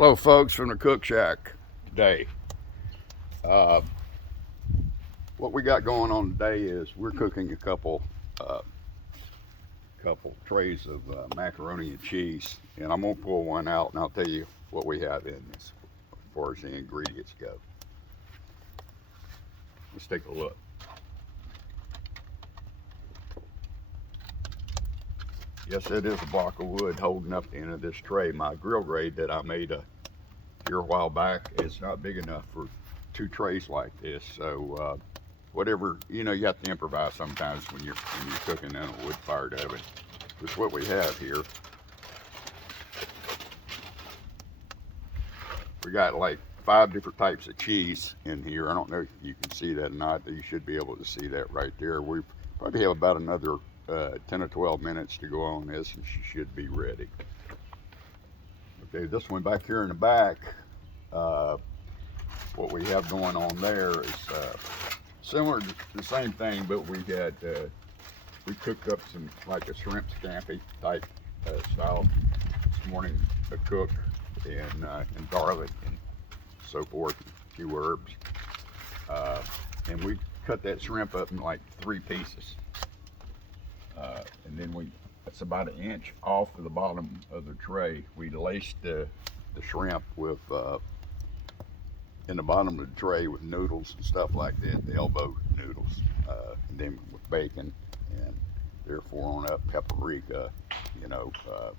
Hello folks from the Cook Shack today. Uh, what we got going on today is we're cooking a couple trays of macaroni and cheese, and I'm gonna pull one out and I'll tell you what we have in this as far as the ingredients go. Let's take a look. Yes, it is a block of wood holding up the end of this tray. My grill grate that I made here a while back is not big enough for two trays like this, so whatever, you have to improvise sometimes when you're cooking in a wood-fired oven. That's what we have here. We got like 5 different types of cheese in here. I don't know if you can see that or not. You should be able to see that right there. We probably have about another 10 or 12 minutes to go on this, and she should be ready. Okay, this one back here in the back, what we have going on there is similar to the same thing, but we cooked up some like a shrimp scampi type style this morning, a cook and garlic and so forth, a few herbs, and we cut that shrimp up in like 3 pieces, and then it's about 1 inch off of the bottom of the tray. We laced the shrimp with in the bottom of the tray with noodles and stuff like that, the elbow noodles, and then with bacon, and therefore on up paprika, a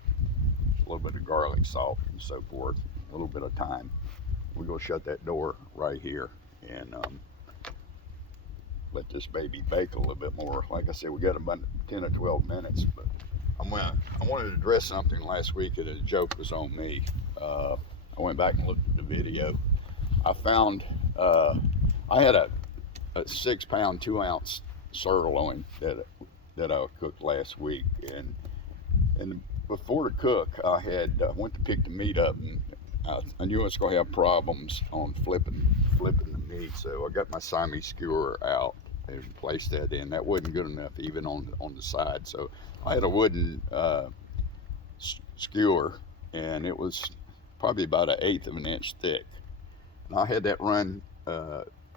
little bit of garlic, salt, and so forth, a little bit of thyme. We're gonna shut that door right here and let this baby bake a little bit more. Like I said, we got about 10 or 12 minutes, but I wanted to address something last week, and the joke was on me. I went back and looked at the video. I found I had a 6-pound, 2-ounce sirloin that I cooked last week, and before the cook, I had went to pick the meat up, and I knew I was going to have problems on flipping the meat, so I got my Siamese skewer out and placed that in. That wasn't good enough even on the side, so I had a wooden skewer, and it was probably about 1/8 of an inch thick. And I had that run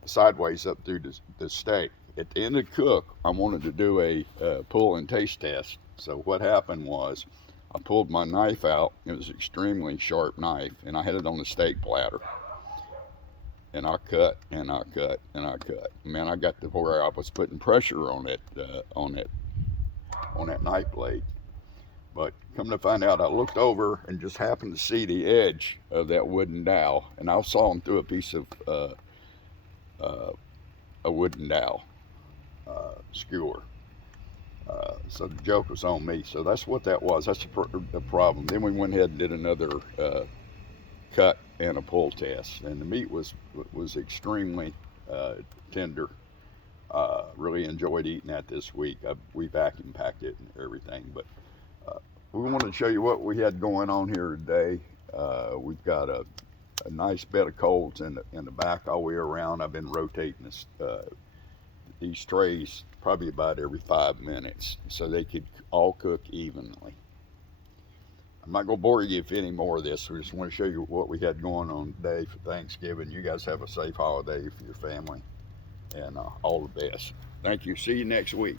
sideways up through the steak. At the end of the cook, I wanted to do a pull and taste test. So what happened was I pulled my knife out. It was an extremely sharp knife, and I had it on the steak platter. And I cut and I cut and I cut. Man, I got to where I was putting pressure on that knife blade. But come to find out, I looked over and just happened to see the edge of that wooden dowel, and I saw him through a piece of a wooden dowel skewer. So the joke was on me. So that's what that was. That's the problem. Then we went ahead and did another cut and a pull test, and the meat was extremely tender. Really enjoyed eating that this week. We vacuum packed it and everything, but we wanted to show you what we had going on here today. We've got a nice bed of coals in the back all the way around. I've been rotating these trays probably about every 5 minutes so they could all cook evenly. I'm not going to bore you with any more of this. We just want to show you what we had going on today for Thanksgiving. You guys have a safe holiday for your family, and all the best. Thank you. See you next week.